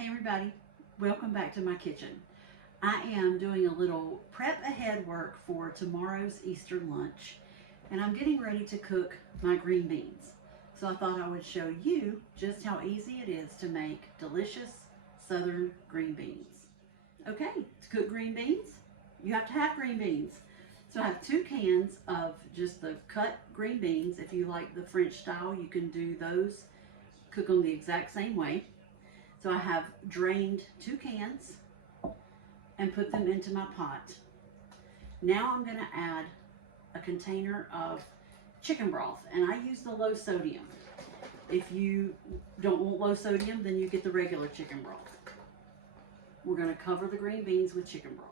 Hey everybody, welcome back to my kitchen. I am doing a little prep ahead work for tomorrow's Easter lunch, and I'm getting ready to cook my green beans. So I thought I would show you just how easy it is to make delicious southern green beans. Okay, to cook green beans, you have to have green beans. So I have 2 cans of just the cut green beans. If you like the French style, you can do those, cook them the exact same way. So I have drained 2 cans and put them into my pot. Now I'm gonna add a container of chicken broth, and I use the low sodium. If you don't want low sodium, then you get the regular chicken broth. We're gonna cover the green beans with chicken broth.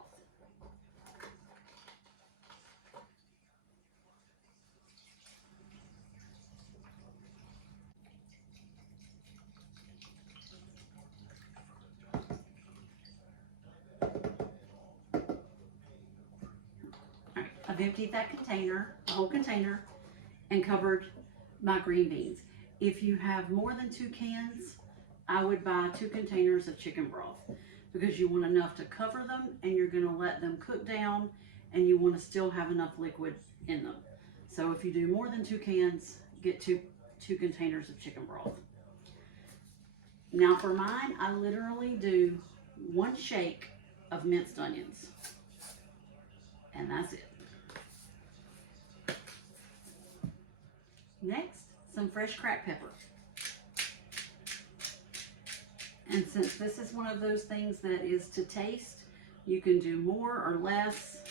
I've emptied that container, the whole container, and covered my green beans. If you have more than 2 cans, I would buy 2 containers of chicken broth because you want enough to cover them and you're gonna let them cook down and you wanna still have enough liquid in them. So if you do more than 2 cans, get two containers of chicken broth. Now for mine, I literally do 1 shake of minced onions, and that's it. Next, some fresh cracked pepper. And since this is one of those things that is to taste, you can do more or less.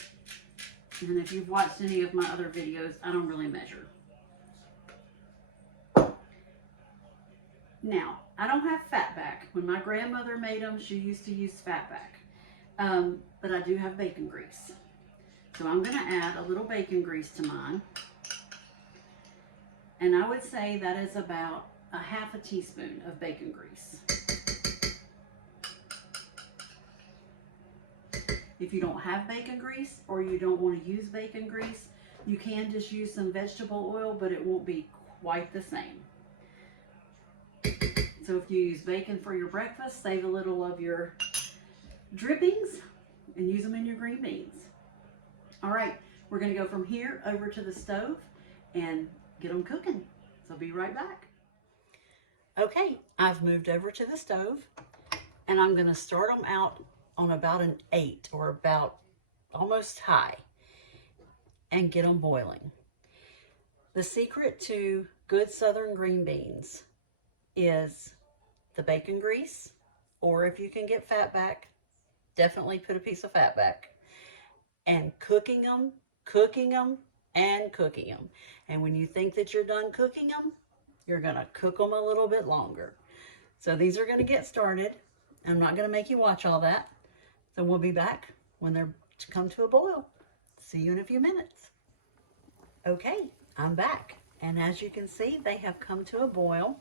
And if you've watched any of my other videos, I don't really measure. Now, I don't have fatback. When my grandmother made them, she used to use fatback. But I do have bacon grease. So I'm gonna add a little bacon grease to mine. And I would say that is about a half a teaspoon of bacon grease. If you don't have bacon grease or you don't want to use bacon grease, you can just use some vegetable oil, but it won't be quite the same. So if you use bacon for your breakfast, save a little of your drippings and use them in your green beans. All right, we're going to go from here over to the stove and get them cooking. So be right back. Okay, I've moved over to the stove and I'm going to start them out on about an 8 or about almost high and get them boiling. The secret to good southern green beans is the bacon grease, or if you can get fat back, definitely put a piece of fat back, and cooking them, and cooking them. And when you think that you're done cooking them, you're gonna cook them a little bit longer. So these are gonna get started. I'm not gonna make you watch all that. So we'll be back when they're to come to a boil. See you in a few minutes. Okay, I'm back. And as you can see, they have come to a boil.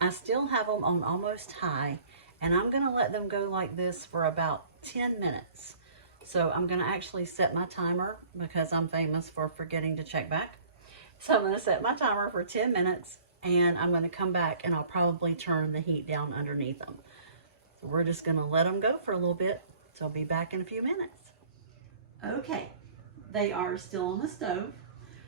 I still have them on almost high, and I'm gonna let them go like this for about 10 minutes. So I'm gonna actually set my timer because I'm famous for forgetting to check back. So I'm gonna set my timer for 10 minutes and I'm gonna come back and I'll probably turn the heat down underneath them. So we're just gonna let them go for a little bit. So I'll be back in a few minutes. Okay, they are still on the stove.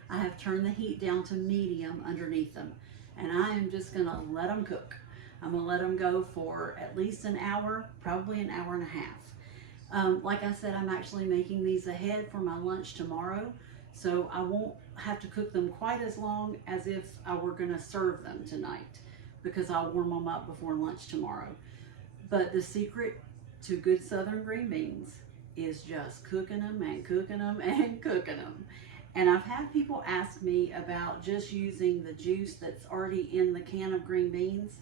I have turned the heat down to medium underneath them, and I am just gonna let them cook. I'm gonna let them go for at least an hour, probably an hour and a half. Like I said, I'm actually making these ahead for my lunch tomorrow, so I won't have to cook them quite as long as if I were gonna serve them tonight, because I'll warm them up before lunch tomorrow. But the secret to good southern green beans is just cooking them and cooking them and cooking them. And I've had people ask me about just using the juice that's already in the can of green beans.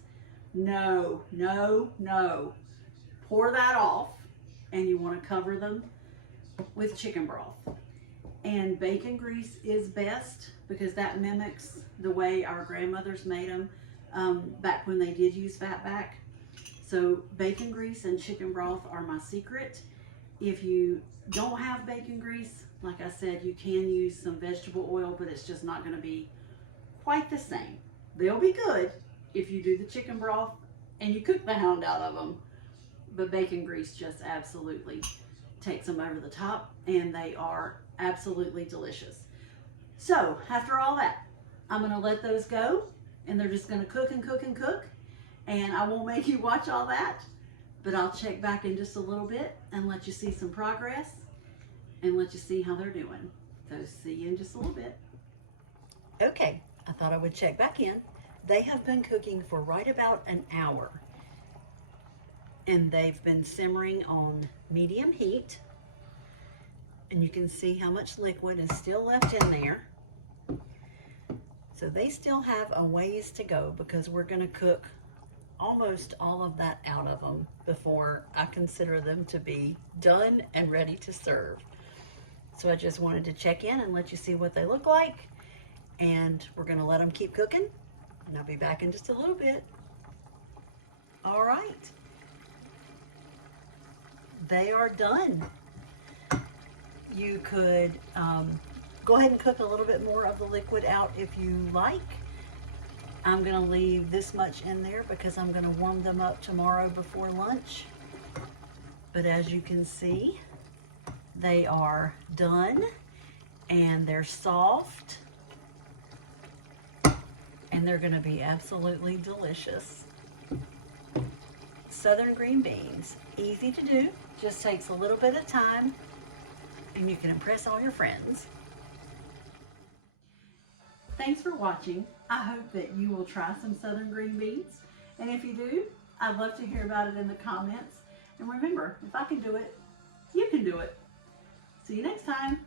No, no, no. Pour that off, and you want to cover them with chicken broth. And bacon grease is best because that mimics the way our grandmothers made them back when they did use fatback. So bacon grease and chicken broth are my secret. If you don't have bacon grease, like I said, you can use some vegetable oil, but it's just not going to be quite the same. They'll be good if you do the chicken broth and you cook the hound out of them. But bacon grease just absolutely takes them over the top, and they are absolutely delicious. So after all that, I'm gonna let those go, and they're just gonna cook and cook and cook, and I won't make you watch all that, but I'll check back in just a little bit and let you see some progress and let you see how they're doing. So see you in just a little bit. Okay, I thought I would check back in. They have been cooking for right about an hour, and they've been simmering on medium heat, and you can see how much liquid is still left in there. So they still have a ways to go, because we're going to cook almost all of that out of them before I consider them to be done and ready to serve. So I just wanted to check in and let you see what they look like, and we're going to let them keep cooking, and I'll be back in just a little bit. All right, they are done. You could go ahead and cook a little bit more of the liquid out if you like. I'm gonna leave this much in there because I'm gonna warm them up tomorrow before lunch. But as you can see, they are done, and they're soft, and they're gonna be absolutely delicious. Southern green beans, easy to do, just takes a little bit of time, and you can impress all your friends. Thanks for watching. I hope that you will try some southern green beans. And if you do, I'd love to hear about it in the comments. And remember, if I can do it, you can do it. See you next time.